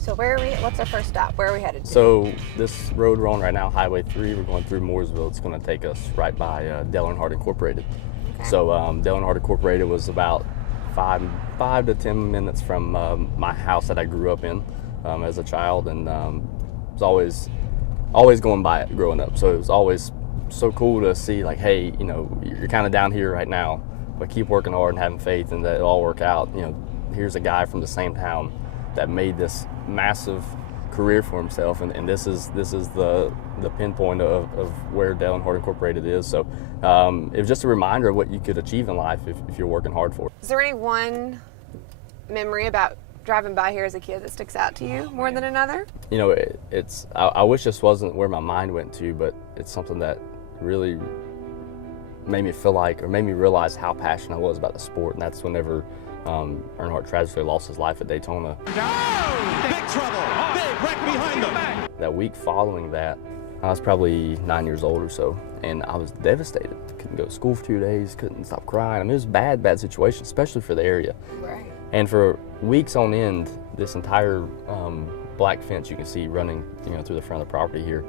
So where are we? What's our first stop? Where are we headed to? So this road we're on right now, Highway 3, we're going through Mooresville. It's going to take us right by Dale Earnhardt Incorporated. Okay. So Dale Earnhardt Incorporated was about five to 10 minutes from my house that I grew up in as a child, and was always going by it growing up. So it was always so cool to see, like, hey, you know, you're kind of down here right now, but keep working hard and having faith and that it'll all work out. You know, here's a guy from the same town that made this massive career for himself, and this is the pinpoint of where Dale Earnhardt Incorporated is. So it was just a reminder of what you could achieve in life if you're working hard for it. Is there any one memory about driving by here as a kid that sticks out to you more than another? You know, I wish this wasn't where my mind went to, but it's something that really made me feel like, or made me realize how passionate I was about the sport, and that's whenever Earnhardt tragically lost his life at Daytona. No! Big trouble! Big wreck behind them! That week following that, I was probably 9 years old or so, and I was devastated. Couldn't go to school for 2 days, couldn't stop crying. I mean, it was a bad situation, especially for the area. Right. And for weeks on end, this entire black fence you can see running, you know, through the front of the property here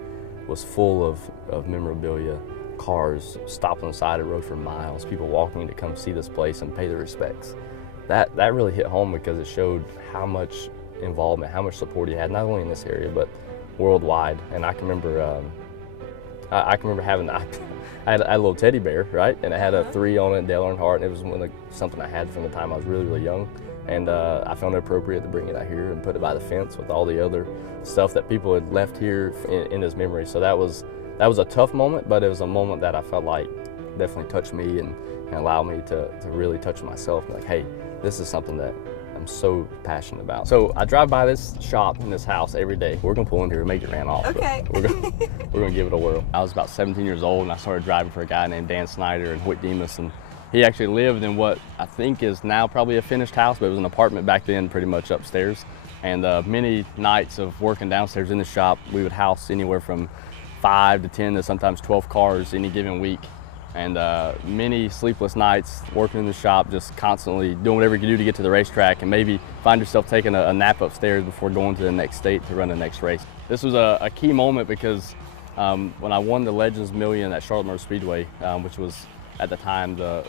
was full of memorabilia, cars stopped on the side of the road for miles, people walking to come see this place and pay their respects. That really hit home because it showed how much involvement, how much support he had, not only in this area but worldwide. And I can remember, having I had a little teddy bear, right, and it had a 3 on it, Dale Earnhardt, and it was something I had from the time I was really young. And I found it appropriate to bring it out here and put it by the fence with all the other stuff that people had left here in his memory. So that was a tough moment, but it was a moment that I felt like definitely touched me and allowed me to really touch myself. Like, hey, this is something that I'm so passionate about. So I drive by this shop in this house every day. We're gonna pull in here and make it ran off. Okay. We're gonna give it a whirl. I was about 17 years old and I started driving for a guy named Dan Snyder and Hoyt Demas, and he actually lived in what I think is now probably a finished house, but it was an apartment back then, pretty much upstairs. And many nights of working downstairs in the shop, we would house anywhere from 5 to 10 to sometimes 12 cars any given week. And many sleepless nights working in the shop, just constantly doing whatever you can do to get to the racetrack, and maybe find yourself taking a nap upstairs before going to the next state to run the next race. This was a key moment because when I won the Legends Million at Charlotte Motor Speedway, which was at the time the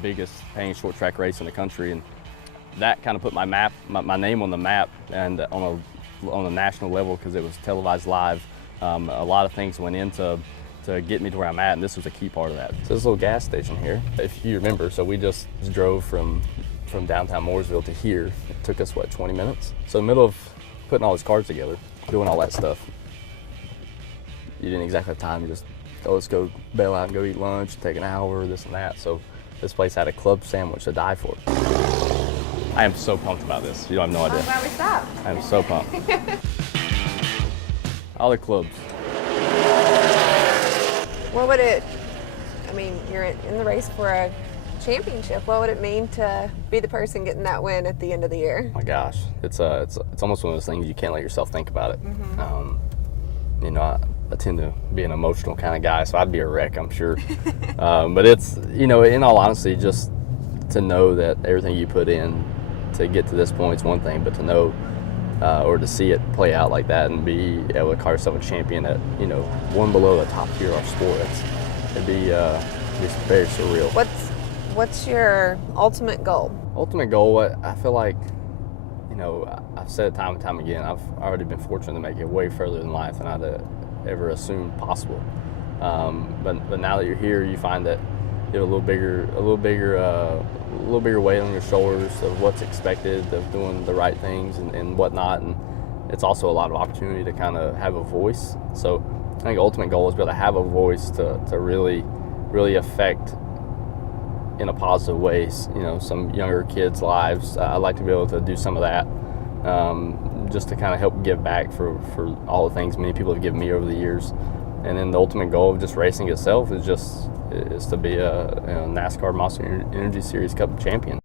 biggest paying short track race in the country, and that kind of put my name on the map and on a national level because it was televised live. A lot of things went into get me to where I'm at, and this was a key part of that. So this little gas station here, if you remember, so we just drove from downtown Mooresville to here. It took us, what, 20 minutes? So in the middle of putting all these cars together, doing all that stuff, you didn't exactly have time. You just, let's go bail out and go eat lunch, take an hour, this and that. So this place had a club sandwich to die for. I am so pumped about this. You don't have no idea. I'm glad we stopped. I am so pumped. All the clubs. What would it, I mean, you're in the race for a championship. What would it mean to be the person getting that win at the end of the year? Oh my gosh, it's almost one of those things you can't let yourself think about it. You know, I tend to be an emotional kind of guy, so I'd be a wreck, I'm sure. But it's, you know, in all honesty, just to know that everything you put in to get to this point is one thing, but to know or to see it play out like that and be able to call yourself a champion at, you know, one below the top tier of our sport, it'd be very surreal. What's your ultimate goal? Ultimate goal, I feel like, you know, I've said it time and time again, I've already been fortunate to make it way further in life than I'd ever assumed possible. But now that you're here, you find that you have a little bigger weight on your shoulders of what's expected, of doing the right things and whatnot, and it's also a lot of opportunity to kind of have a voice. So I think the ultimate goal is to be able to have a voice to really affect in a positive way, you know, some younger kids' lives. I'd like to be able to do some of that, just to kind of help give back for all the things many people have given me over the years. And then the ultimate goal of just racing itself is to be a NASCAR Monster Energy Series Cup champion.